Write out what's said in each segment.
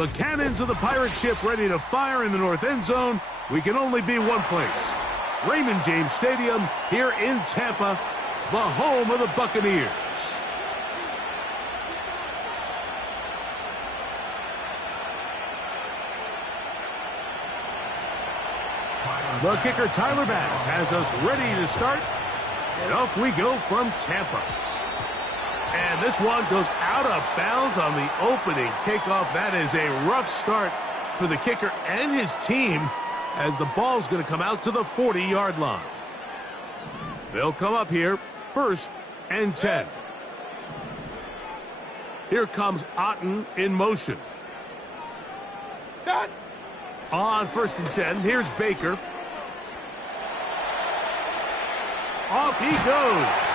The cannons of the pirate ship ready to fire in the north end zone. We can only be one place. Raymond James Stadium here in Tampa, the home of the Buccaneers. The kicker, Tyler Bass, has us ready to start. And off we go from Tampa. And this one goes out of bounds on the opening kickoff. That is a rough start for the kicker and his team as the ball's going to come out to the 40-yard line. They'll come up here, 1st and 10. Here comes Otten in motion. On 1st and 10, here's Baker. Off he goes.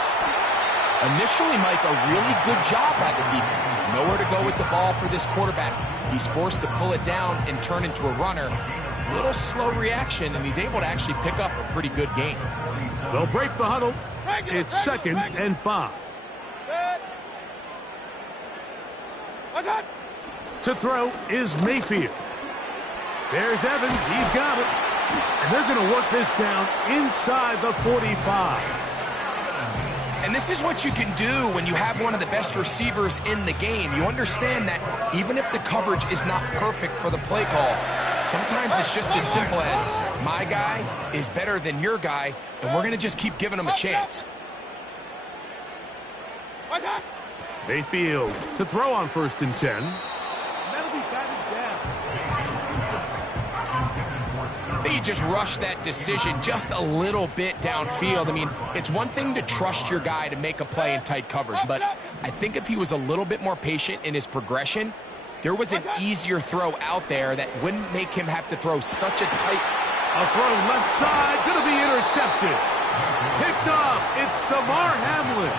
Initially, Mike, a really good job by the defense. Nowhere to go with the ball for this quarterback. He's forced to pull it down and turn into a runner. A little slow reaction, and he's able to actually pick up a pretty good game. They'll break the huddle. It's 2nd and 5. To throw is Mayfield. There's Evans. He's got it. And they're going to work this down inside the 45. And this is what you can do when you have one of the best receivers in the game. You understand that even if the coverage is not perfect for the play call, sometimes it's just as simple as my guy is better than your guy, and we're going to just keep giving him a chance. Mayfield to throw on 1st and 10. That'll be batted down. They just rushed that decision just a little bit downfield. I mean, it's one thing to trust your guy to make a play in tight coverage, but I think if he was a little bit more patient in his progression, there was an easier throw out there that wouldn't make him have to throw such a tight... A throw left side, going to be intercepted. Picked up, it's DeMar Hamlin.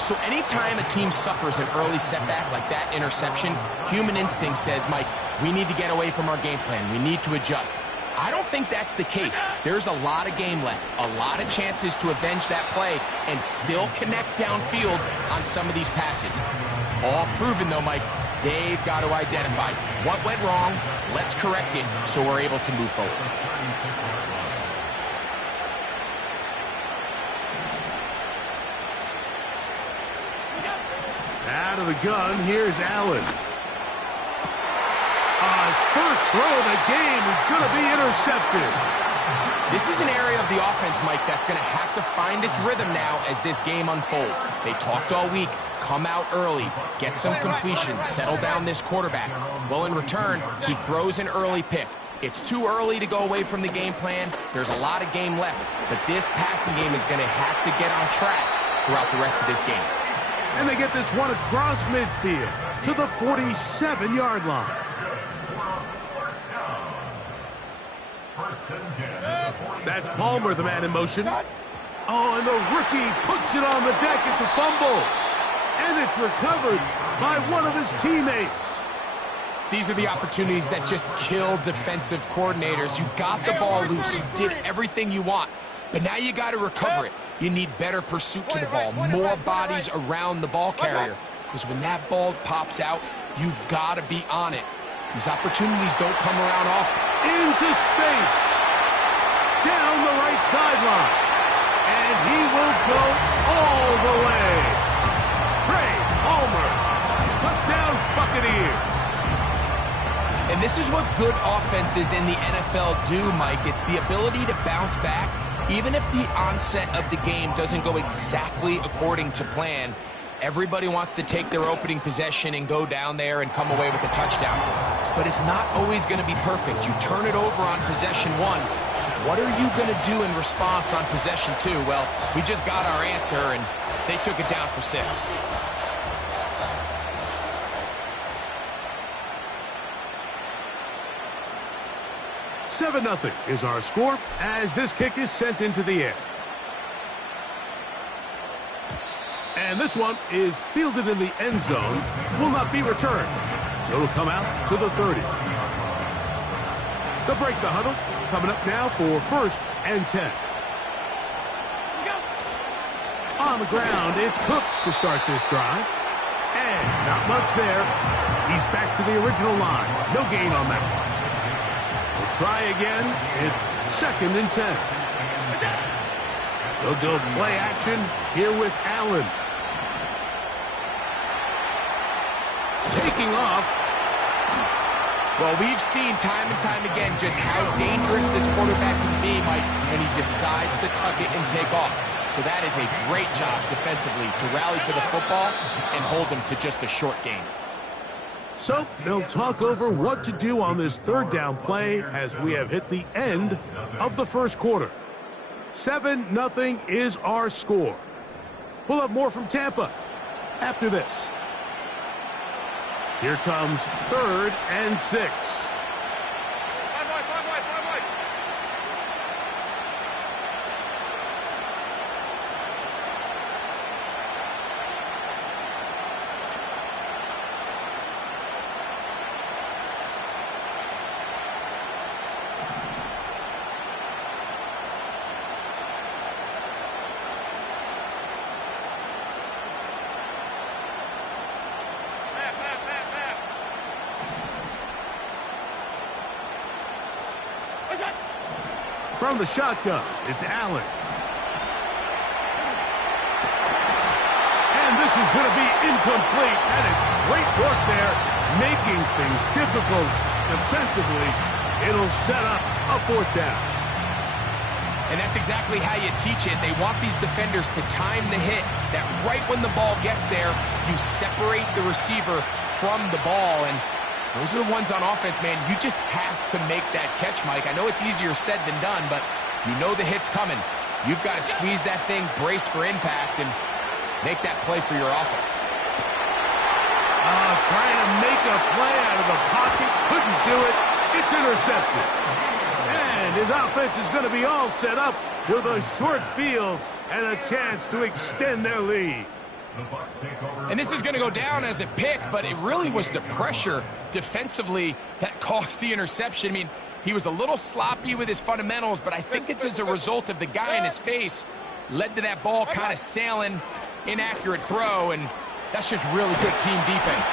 So anytime a team suffers an early setback like that interception, human instinct says, Mike, we need to get away from our game plan. We need to adjust. I don't think that's the case. There's a lot of game left, a lot of chances to avenge that play and still connect downfield on some of these passes. All proven, though, Mike, they've got to identify what went wrong, let's correct it so we're able to move forward. Out of the gun, here's Allen. His first throw of the game is going to be intercepted. This is an area of the offense, Mike, that's going to have to find its rhythm now as this game unfolds. They talked all week, come out early, get some completions, settle down this quarterback. Well, in return, he throws an early pick. It's too early to go away from the game plan. There's a lot of game left, but this passing game is going to have to get on track throughout the rest of this game. And they get this one across midfield to the 47-yard line. That's Palmer, the man in motion. Oh, and the rookie puts it on the deck. It's a fumble. And it's recovered by one of his teammates. These are the opportunities that just kill defensive coordinators. You got the ball loose. You did everything you want. But now you got to recover it. You need better pursuit to the ball, more bodies around the ball carrier. Because when that ball pops out, you've got to be on it. These opportunities don't come around often. Into space. Down the right sideline. And he will go all the way. Craig Palmer. Touchdown Buccaneers. And this is what good offenses in the NFL do, Mike. It's the ability to bounce back. Even if the onset of the game doesn't go exactly according to plan, everybody wants to take their opening possession and go down there and come away with a touchdown. But it's not always going to be perfect. You turn it over on possession 1. What are you going to do in response on possession 2? Well, we just got our answer, and they took it down for 6. 7-0 is our score as this kick is sent into the air. And this one is fielded in the end zone, will not be returned. So it'll come out to the 30. They'll break the huddle, coming up now for 1st and 10. On the ground, it's Cook to start this drive. And not much there. He's back to the original line. No gain on that one. We'll try again. It's 2nd and 10. They'll go play action here with Allen. Taking off. Well, we've seen time and time again just how dangerous this quarterback can be, Mike, when he decides to tuck it and take off. So that is a great job defensively to rally to the football and hold him to just a short gain. So they'll talk over what to do on this 3rd down play as we have hit the end of the 1st quarter. 7-0 is our score. We'll have more from Tampa after this. Here comes 3rd and 6. From the shotgun, it's Allen. And this is going to be incomplete. That is great work there, making things difficult defensively. It'll set up a 4th down. And that's exactly how you teach it. They want these defenders to time the hit, that right when the ball gets there, you separate the receiver from the ball. And those are the ones on offense, man. You just have to make that catch, Mike. I know it's easier said than done, but you know the hit's coming. You've got to squeeze that thing, brace for impact, and make that play for your offense. Trying to make a play out of the pocket. Couldn't do it. It's intercepted. And his offense is going to be all set up with a short field and a chance to extend their lead. And this is going to go down as a pick, but it really was the pressure defensively that caused the interception. I mean, he was a little sloppy with his fundamentals, but I think it's as a result of the guy in his face led to that ball kind of sailing, inaccurate throw, and that's just really good team defense.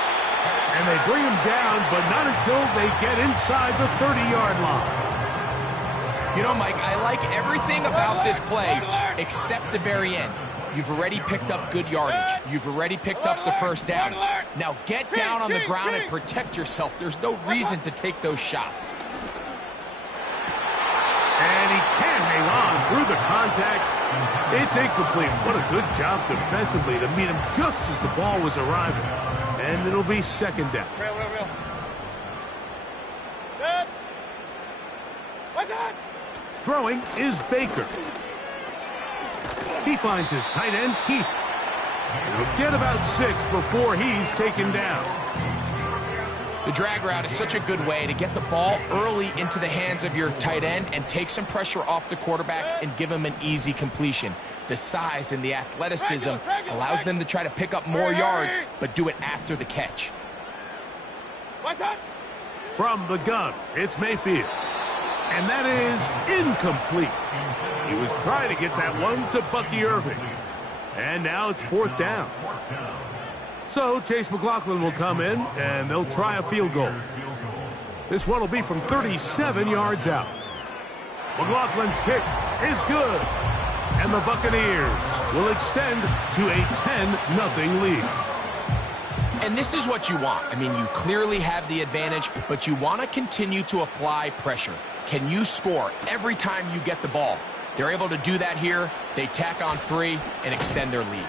And they bring him down, but not until they get inside the 30-yard line. You know, Mike, I like everything about this play except the very end. You've already picked up good yardage. You've already picked up the 1st down. Now get down on the ground and protect yourself. There's no reason to take those shots. And he can't hang on through the contact. It's incomplete. What a good job defensively to meet him just as the ball was arriving. And it'll be 2nd down. Throwing is Baker. He finds his tight end, Keith. He'll get about 6 before he's taken down. The drag route is such a good way to get the ball early into the hands of your tight end and take some pressure off the quarterback and give him an easy completion. The size and the athleticism allows them to try to pick up more yards, but do it after the catch. From the gun, it's Mayfield. And that is incomplete. He was trying to get that one to Bucky Irving. And now it's 4th down. So Chase McLaughlin will come in, and they'll try a field goal. This one will be from 37 yards out. McLaughlin's kick is good. And the Buccaneers will extend to a 10-0 lead. And this is what you want. I mean, you clearly have the advantage, but you want to continue to apply pressure. Can you score every time you get the ball? They're able to do that here. They tack on 3 and extend their lead.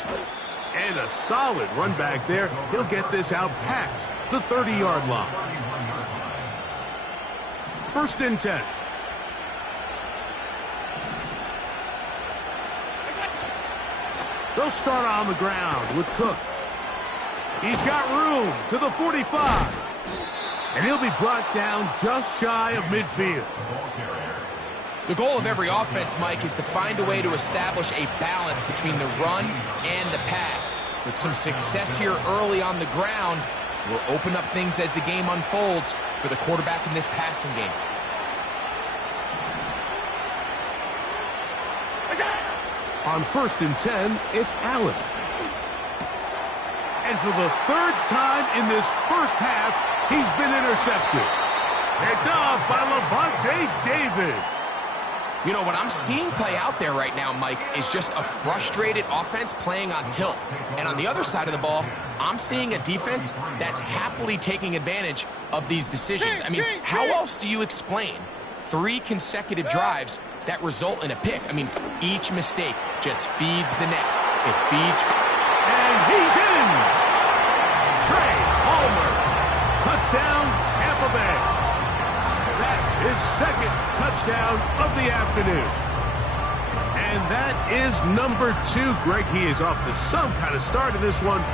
And a solid run back there. He'll get this out past the 30-yard line. 1st and 10. They'll start on the ground with Cook. He's got room to the 45. And he'll be brought down just shy of midfield. The goal of every offense, Mike, is to find a way to establish a balance between the run and the pass. With some success here early on the ground, will open up things as the game unfolds for the quarterback in this passing game. On 1st and 10, it's Allen. And for the third time in this first half, he's been intercepted. Picked off by Levante David. You know, what I'm seeing play out there right now, Mike, is just a frustrated offense playing on tilt. And on the other side of the ball, I'm seeing a defense that's happily taking advantage of these decisions. I mean, how else do you explain 3 consecutive drives that result in a pick? I mean, each mistake just feeds the next. It feeds. And he's in! Trey Palmer. Touchdown, Tampa Bay. That is second touchdown of the afternoon. And that is number 2. Greg, he is off to some kind of start in this one.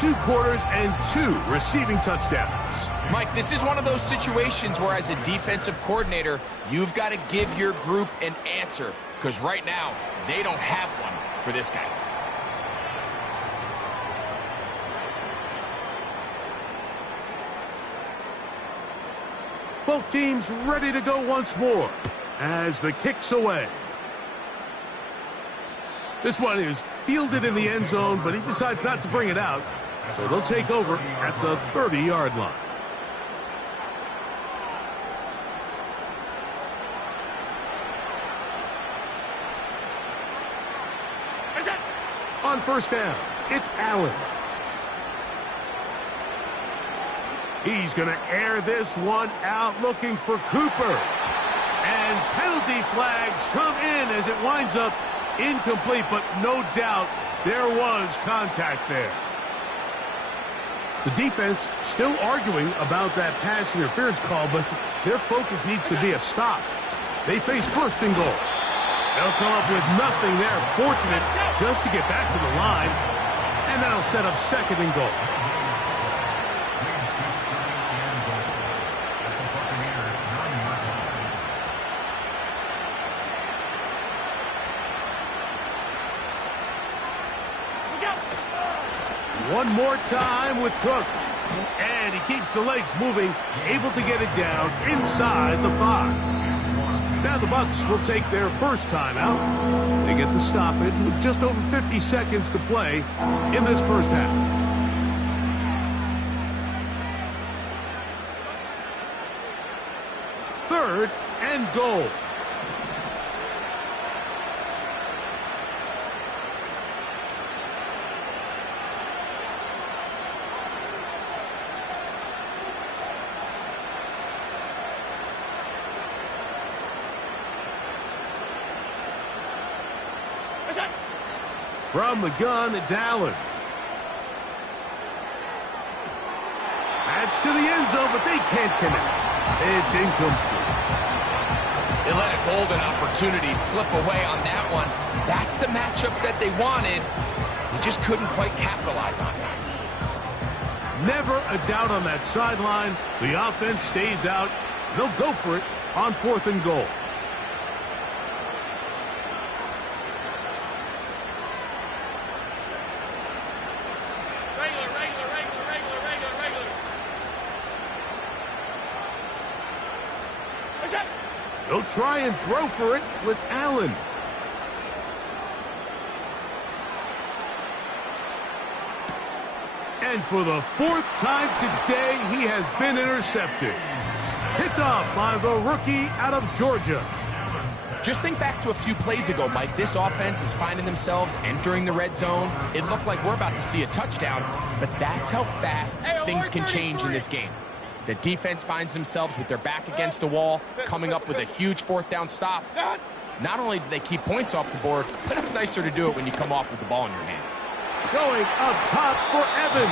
2 quarters and 2 receiving touchdowns. Mike, this is one of those situations where as a defensive coordinator, you've got to give your group an answer. Because right now, they don't have one for this guy. Both teams ready to go once more as the kick's away. This one is fielded in the end zone, but he decides not to bring it out. So they'll take over at the 30-yard line. On first down, it's Allen. He's going to air this one out, looking for Cooper. And penalty flags come in as it winds up incomplete, but no doubt there was contact there. The defense still arguing about that pass interference call, but their focus needs to be a stop. They face first and goal. They'll come up with nothing there. Fortunate just to get back to the line, and that'll set up second and goal. One more time with Cook. And he keeps the legs moving, able to get it down inside the 5. Now the Bucs will take their first timeout. They get the stoppage with just over 50 seconds to play in this first half. Third and goal. From the gun, it's Allen. That's to the end zone, but they can't connect. It's incomplete. They let a golden opportunity slip away on that one. That's the matchup that they wanted. They just couldn't quite capitalize on it. Never a doubt on that sideline. The offense stays out. They'll go for it on 4th and goal. They'll try and throw for it with Allen. And for the 4th time today, he has been intercepted. Picked off by the rookie out of Georgia. Just think back to a few plays ago, Mike. This offense is finding themselves entering the red zone. It looked like we're about to see a touchdown, but that's how fast things can change in this game. The defense finds themselves with their back against the wall, coming up with a huge 4th down stop. Not only do they keep points off the board, but it's nicer to do it when you come off with the ball in your hand. Going up top for Evans.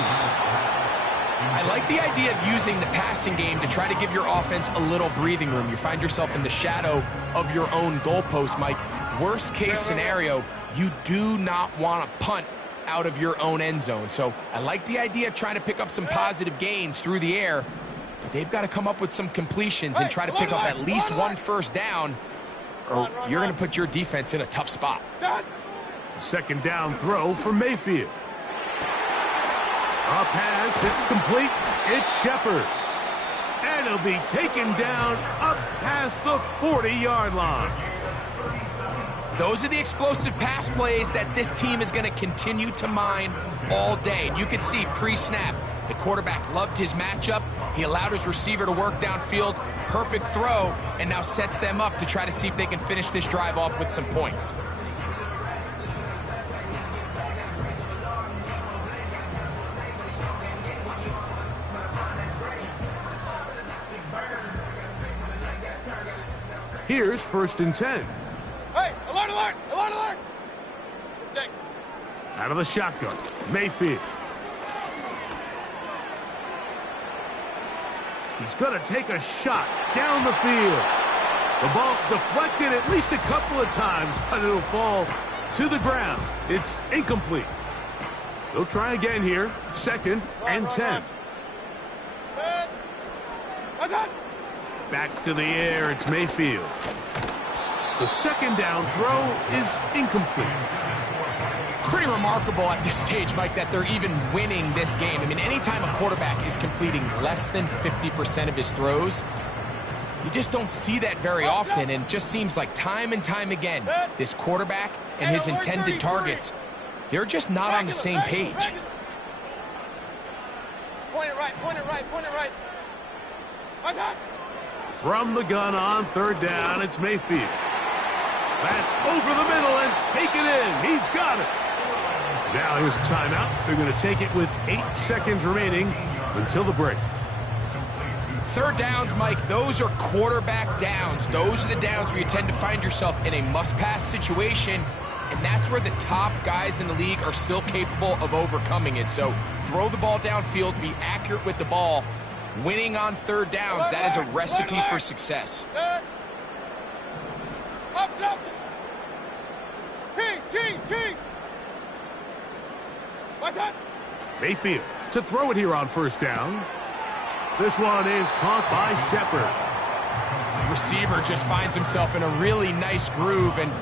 I like the idea of using the passing game to try to give your offense a little breathing room. You find yourself in the shadow of your own goalpost, Mike. Worst case scenario, you do not want to punt out of your own end zone. So I like the idea of trying to pick up some positive gains through the air. But they've got to come up with some completions and try to pick up at least 1 first down, or you're going to put your defense in a tough spot. Second down throw for Mayfield. A pass, it's complete. It's Shepard. And he'll be taken down up past the 40-yard line. Those are the explosive pass plays that this team is going to continue to mine all day. And you can see pre-snap, the quarterback loved his matchup. He allowed his receiver to work downfield. Perfect throw, and now sets them up to try to see if they can finish this drive off with some points. Here's 1st and 10. Hey, alert, alert, alert, alert! Six. Out of the shotgun, Mayfield. He's going to take a shot down the field. The ball deflected at least a couple of times, but it'll fall to the ground. It's incomplete. They'll try again here. 2nd and 10. Back to the air, it's Mayfield. The 2nd down throw is incomplete. It's pretty remarkable at this stage, Mike, that they're even winning this game. I mean, anytime a quarterback is completing less than 50% of his throws, you just don't see that very often, and it just seems like time and time again, this quarterback and his intended targets, they're just not on the same page. Point it right, point it right, point it right. What's that? From the gun on 3rd down, it's Mayfield. That's over the middle and taken in. He's got it. Now here's a timeout. They're going to take it with 8 seconds remaining until the break. 3rd downs, Mike, those are quarterback downs. Those are the downs where you tend to find yourself in a must-pass situation, and that's where the top guys in the league are still capable of overcoming it. So throw the ball downfield, be accurate with the ball. Winning on 3rd downs, that is a recipe for success. Kings! What's that? Mayfield to throw it here on 1st down. This one is caught by Shepard. Receiver just finds himself in a really nice groove, and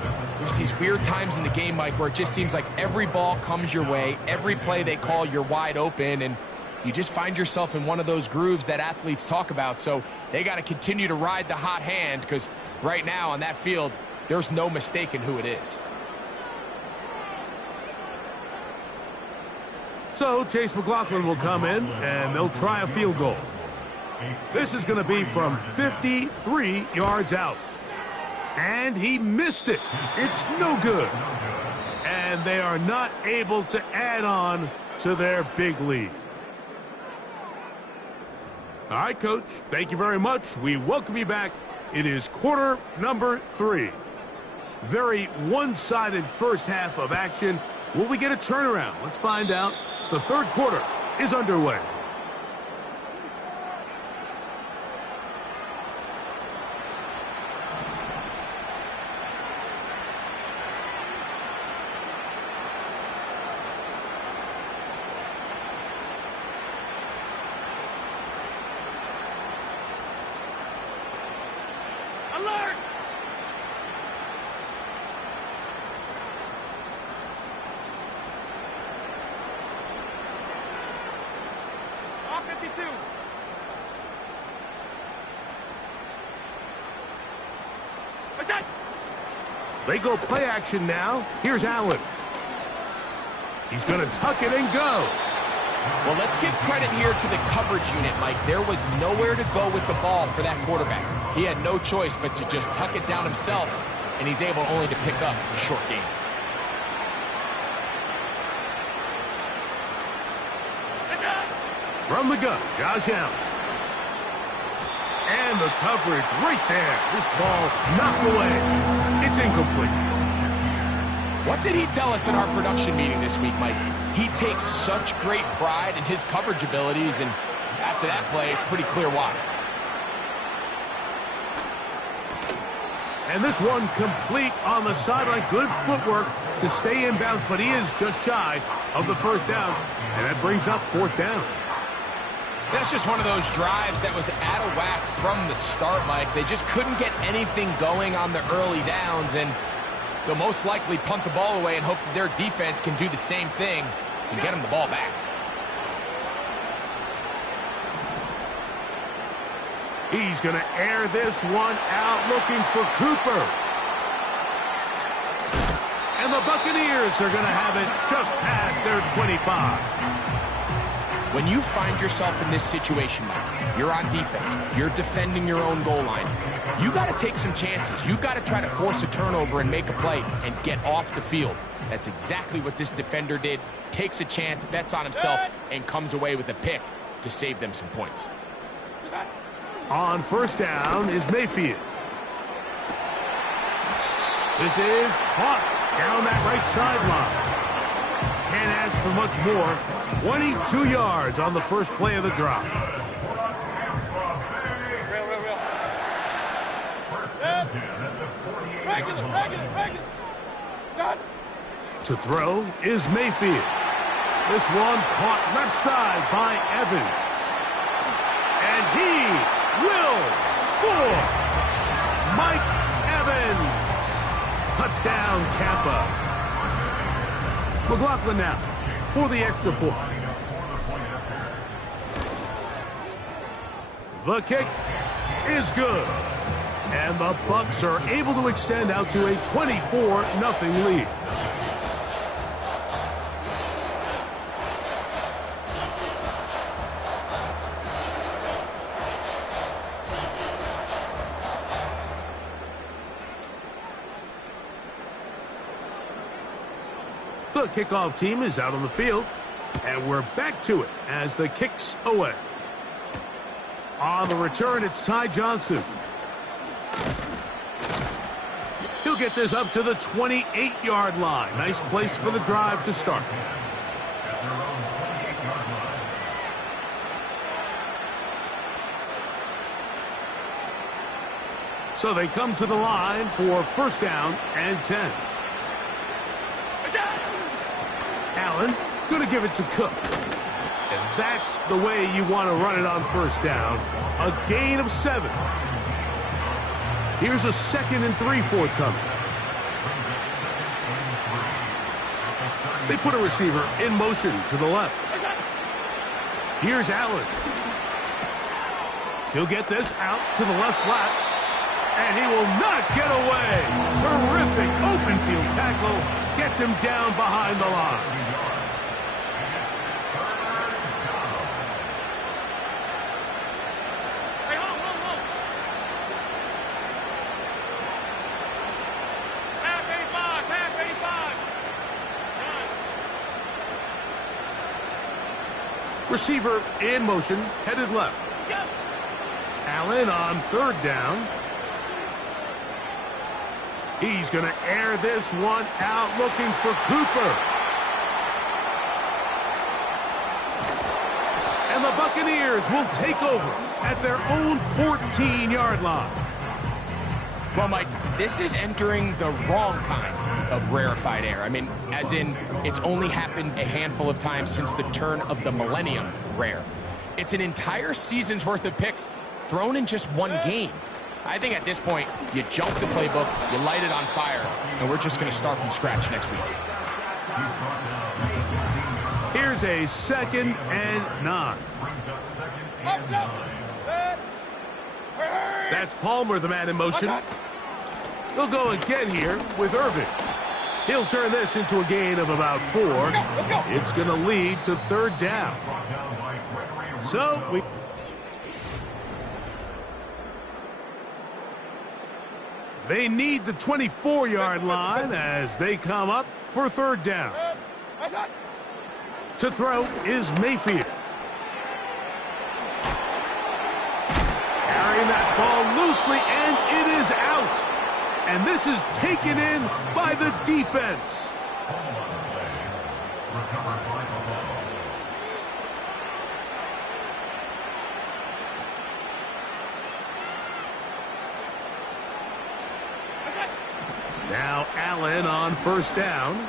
there's these weird times in the game, Mike, where it just seems like every ball comes your way, every play they call, you're wide open, and you just find yourself in one of those grooves that athletes talk about. So they got to continue to ride the hot hand, because right now on that field, there's no mistaking who it is. So Chase McLaughlin will come in, and they'll try a field goal. This is going to be from 53 yards out. And he missed it. It's no good. And they are not able to add on to their big lead. All right, Coach, thank you very much. We welcome you back. It is quarter number 3. Very one-sided first half of action. Will we get a turnaround? Let's find out. The 3rd quarter is underway. Alert! Off 52. What's that? They go play action now. Here's Allen. He's going to tuck it and go. Well, let's give credit here to the coverage unit, Mike. There was nowhere to go with the ball for that quarterback. He had no choice but to just tuck it down himself, and he's able only to pick up a short gain. From the gun, Josh Allen. And the coverage right there. This ball knocked away. It's incomplete. What did he tell us in our production meeting this week, Mike? He takes such great pride in his coverage abilities, and after that play, it's pretty clear why. And this one complete on the sideline. Good footwork to stay in bounds, but he is just shy of the 1st down. And that brings up 4th down. That's just one of those drives that was out of whack from the start, Mike. They just couldn't get anything going on the early downs, and they'll most likely punt the ball away and hope that their defense can do the same thing and get them the ball back. He's going to air this one out, looking for Cooper. And the Buccaneers are going to have it just past their 25. When you find yourself in this situation, Mike, you're on defense, you're defending your own goal line, you got to take some chances. You got to try to force a turnover and make a play and get off the field. That's exactly what this defender did. Takes a chance, bets on himself, and comes away with a pick to save them some points. On first down is Mayfield. This is caught down that right sideline. Can't ask for much more. 22 yards on the first play of the drive. Regular. Got it. To throw is Mayfield. This one caught left side by Evans. And he will score. Mike Evans. Touchdown, Tampa. McLaughlin now for the extra point. The kick is good. And the Bucs are able to extend out to a 24-0 lead. The kickoff team is out on the field, and we're back to it as the kick's away. On the return, it's Ty Johnson. He'll get this up to the 28-yard line. Nice place for the drive to start. So they come to the line for first down and 10. Allen going to give it to Cook. And that's the way you want to run it on first down. A gain of 7. Here's a 2nd and 3 forthcoming. They put a receiver in motion to the left. Here's Allen. He'll get this out to the left flat. And he will not get away. Terrific open field tackle. Gets him down behind the line. Receiver in motion, headed left. Allen on third down. He's going to air this one out, looking for Cooper. And the Buccaneers will take over at their own 14-yard line. Well, Mike, this is entering the wrong kind of rarefied air. I mean, as in, it's only happened a handful of times since the turn of the millennium rare. It's an entire season's worth of picks thrown in just one game. I think at this point, you jump the playbook, you light it on fire, and we're just going to start from scratch next week. Here's a 2nd and 9. That's Palmer, the man in motion. They'll go again here with Irvin. He'll turn this into a gain of about 4. It's going to lead to third down. So they need the 24-yard line as they come up for third down. To throw is Mayfield. Carrying that ball loosely, and it is out. And this is taken in by the defense. Now Allen on first down.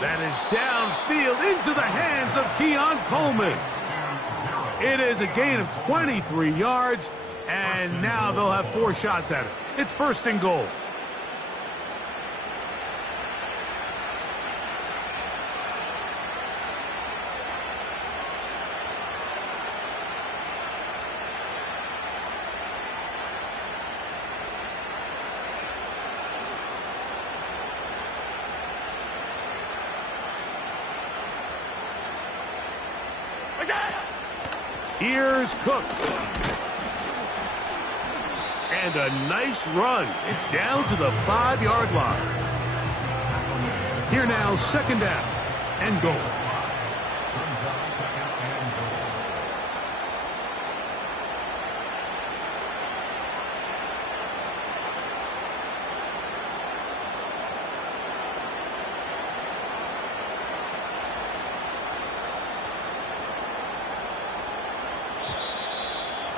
That is downfield into the hands of Keon Coleman. It is a gain of 23 yards, and now they'll have 4 shots at it. It's 1st and goal. Here's Cook. And a nice run. It's down to the 5-yard line. Here now, second down and goal.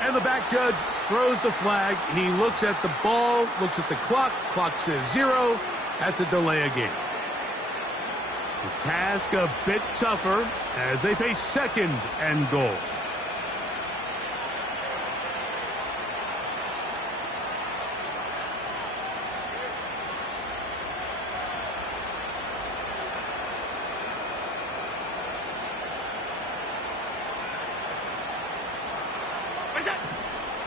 And the back judge throws the flag. He looks at the ball, looks at the clock. Clock says 0. That's a delay of game. The task a bit tougher as they face second and goal.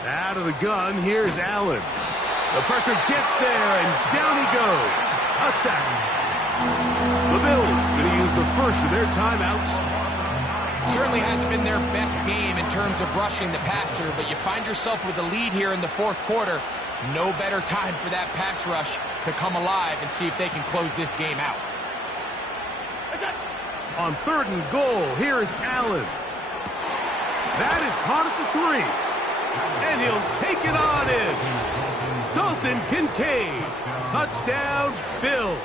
Out of the gun, here's Allen. The pressure gets there, and down he goes. A sack. The Bills going to use the first of their timeouts. Certainly hasn't been their best game in terms of rushing the passer, but you find yourself with a lead here in the fourth quarter. No better time for that pass rush to come alive and see if they can close this game out. On third and goal, here is Allen. That is caught at the 3. And he'll take it on in. Dalton Kincaid. Touchdown, Bills.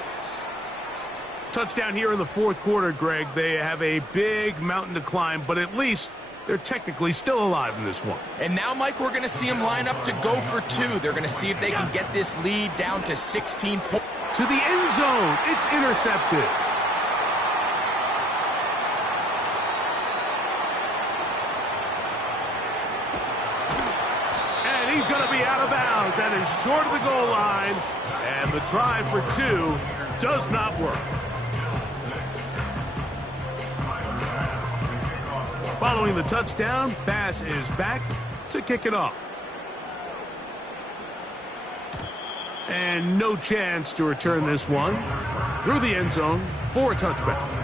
Touchdown here in the fourth quarter, Greg. They have a big mountain to climb, but at least they're technically still alive in this one. And now, Mike, we're going to see them line up to go for 2. They're going to see if they can get this lead down to 16 points. To the end zone. It's intercepted. He's going to be out of bounds. That is short of the goal line. And the try for 2 does not work. Following the touchdown, Bass is back to kick it off. And no chance to return this one through the end zone for a touchback.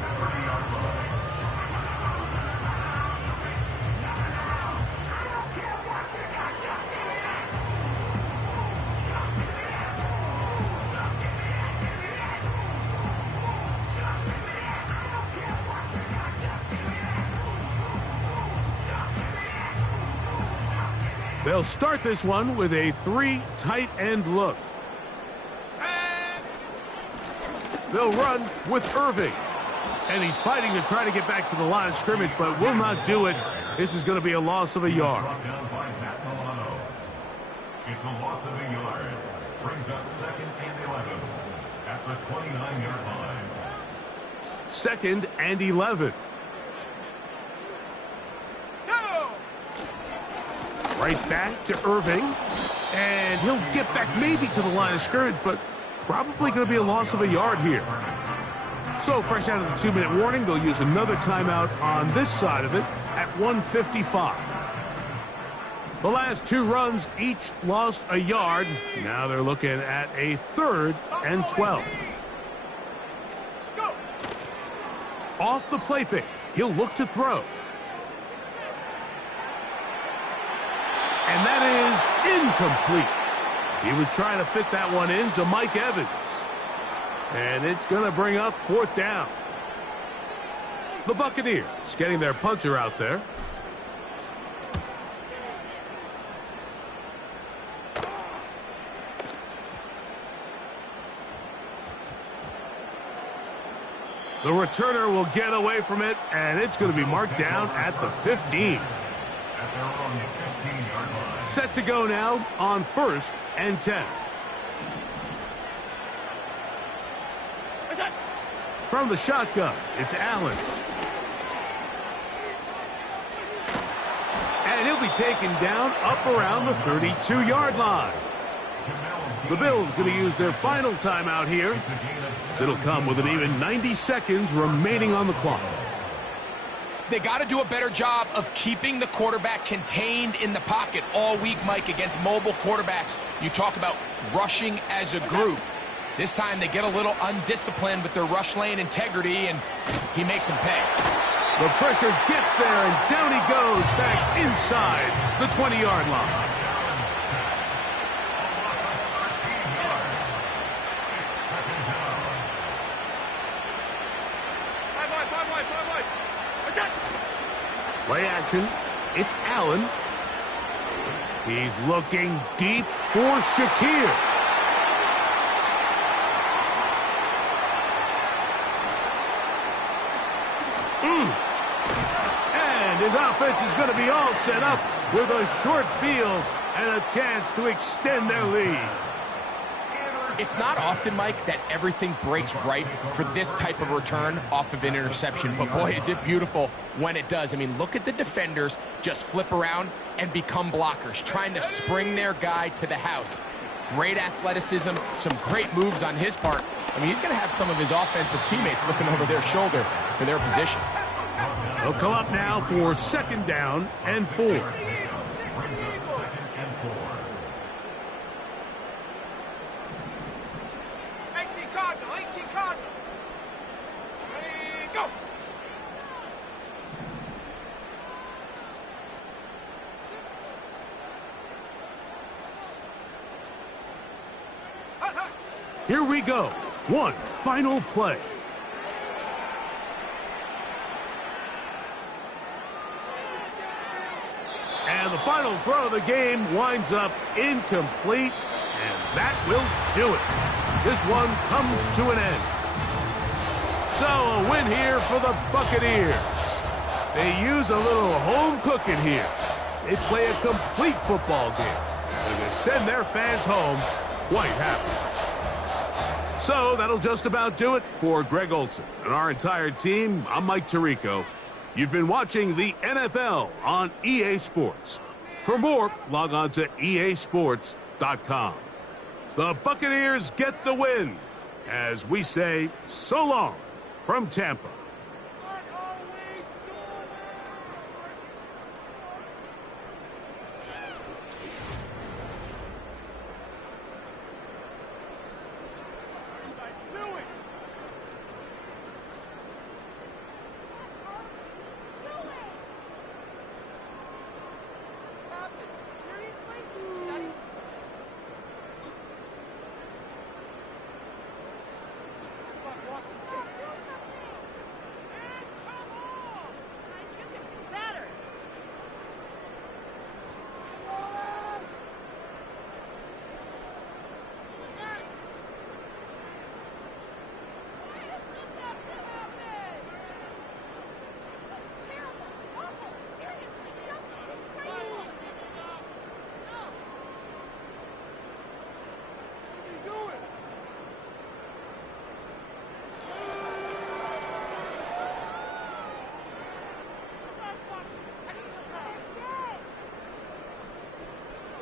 They'll start this one with a 3 tight end look. They'll run with Irving. And he's fighting to try to get back to the line of scrimmage, but will not do it. This is going to be a loss of a yard. It's a loss of a yard. Brings up second and 11 at the 29-yard line. Second and 11. Right back to Irving. And he'll get back maybe to the line of scrimmage, but probably going to be a loss of a yard here. So fresh out of the 2-minute warning, they'll use another timeout on this side of it at 1:55. The last 2 runs each lost a yard. Now they're looking at a 3rd and 12. Off the play fake, he'll look to throw. And that is incomplete. He was trying to fit that one in to Mike Evans. And it's going to bring up 4th down. The Buccaneers getting their punter out there. The returner will get away from it, and it's going to be marked down at the 15. Set to go now on 1st and 10. From the shotgun, it's Allen. And he'll be taken down up around the 32-yard line. The Bills going to use their final timeout here. It'll come with an even 90 seconds remaining on the clock. They got to do a better job of keeping the quarterback contained in the pocket all week, Mike, against mobile quarterbacks. You talk about rushing as a group. This time they get a little undisciplined with their rush lane integrity, and he makes them pay. The pressure gets there, and down he goes back inside the 20-yard line. Play action. It's Allen. He's looking deep for Shakir. And his offense is going to be all set up with a short field and a chance to extend their lead. It's not often, Mike, that everything breaks right for this type of return off of an interception. But, boy, is it beautiful when it does. I mean, look at the defenders just flip around and become blockers, trying to spring their guy to the house. Great athleticism, some great moves on his part. I mean, he's going to have some of his offensive teammates looking over their shoulder for their position. They'll come up now for 2nd down and 4. Here we go. One final play. And the final throw of the game winds up incomplete, and that will do it. This one comes to an end. So a win here for the Buccaneers. They use a little home cooking here. They play a complete football game, and they send their fans home quite happy. So that'll just about do it for Greg Olson and our entire team. I'm Mike Tirico. You've been watching the NFL on EA Sports. For more, log on to easports.com. The Buccaneers get the win as we say so long from Tampa.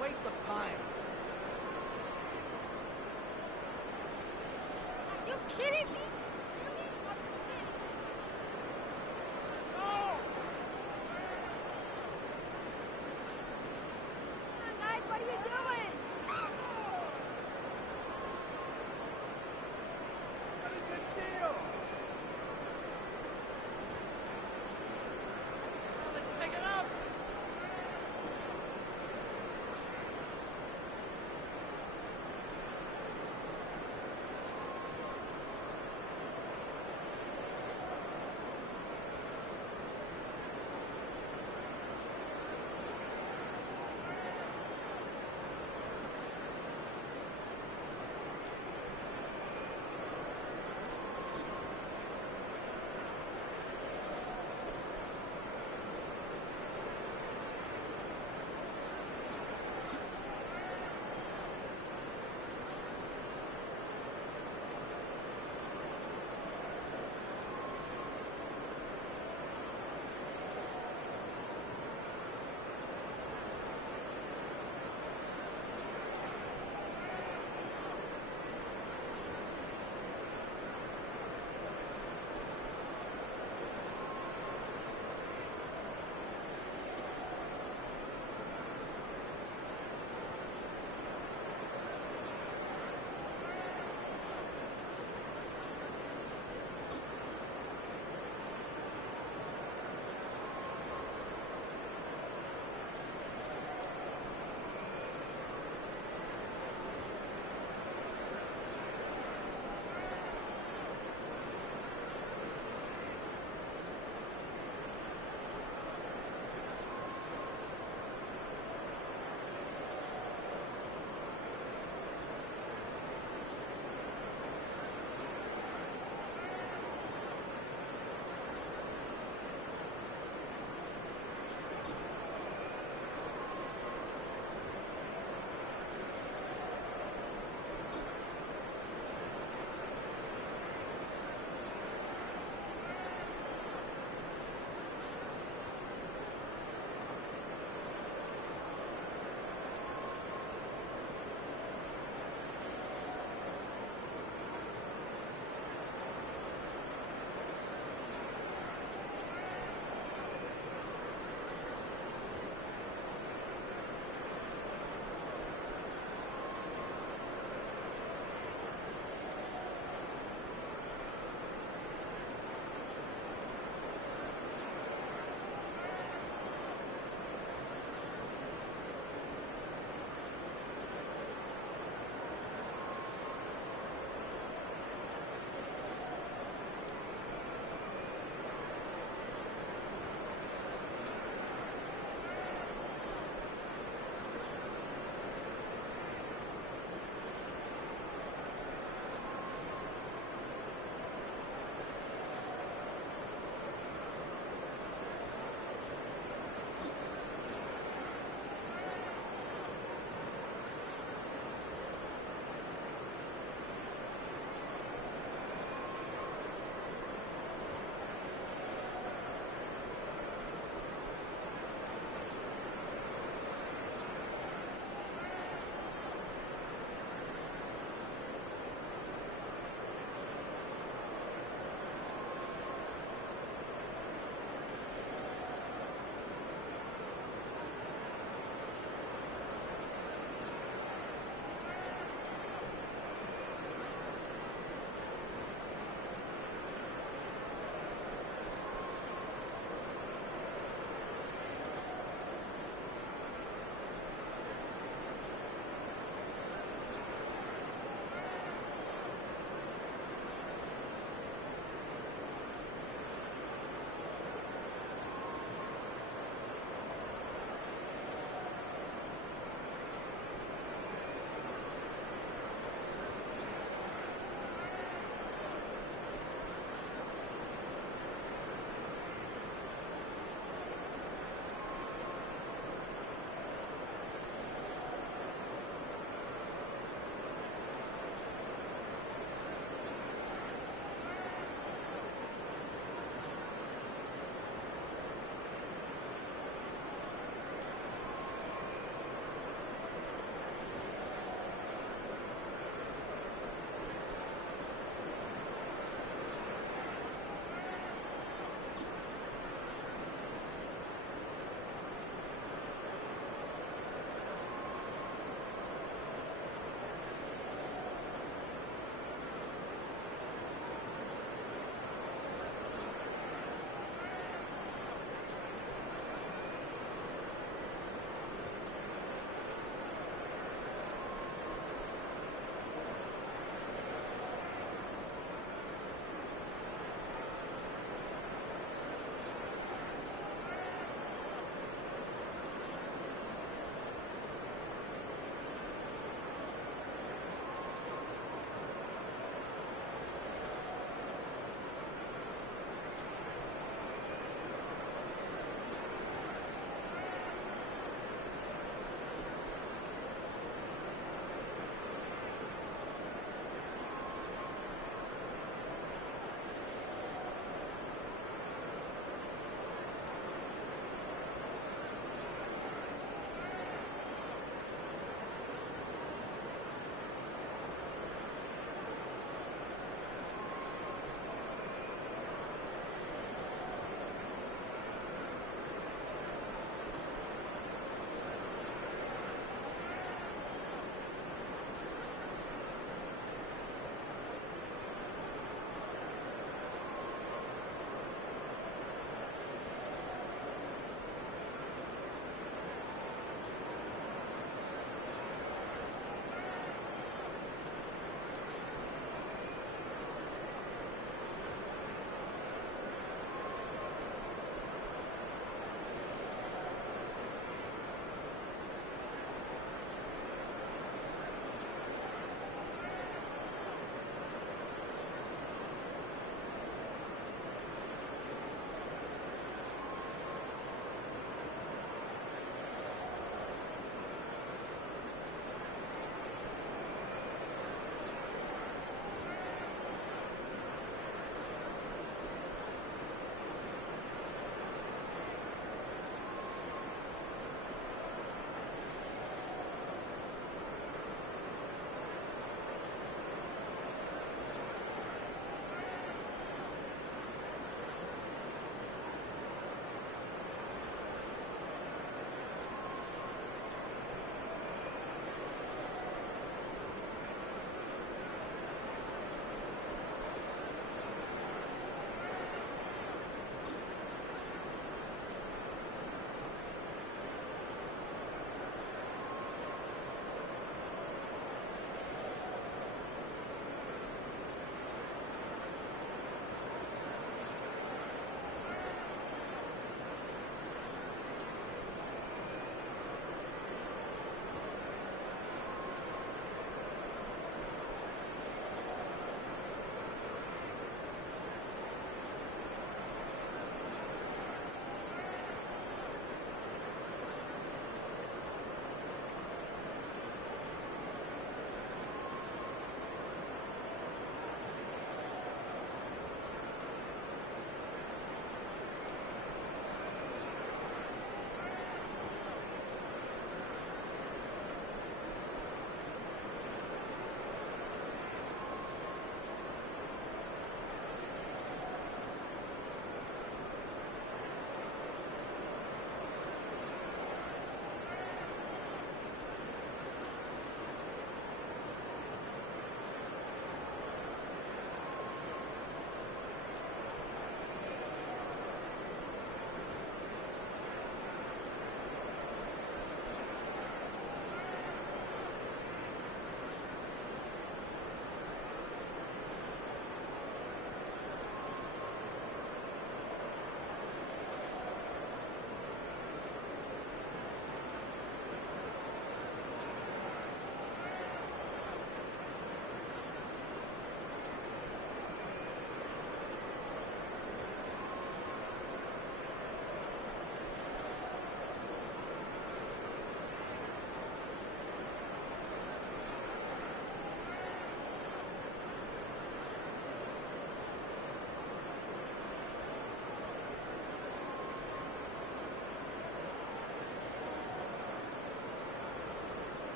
Waste of time. Are you kidding me?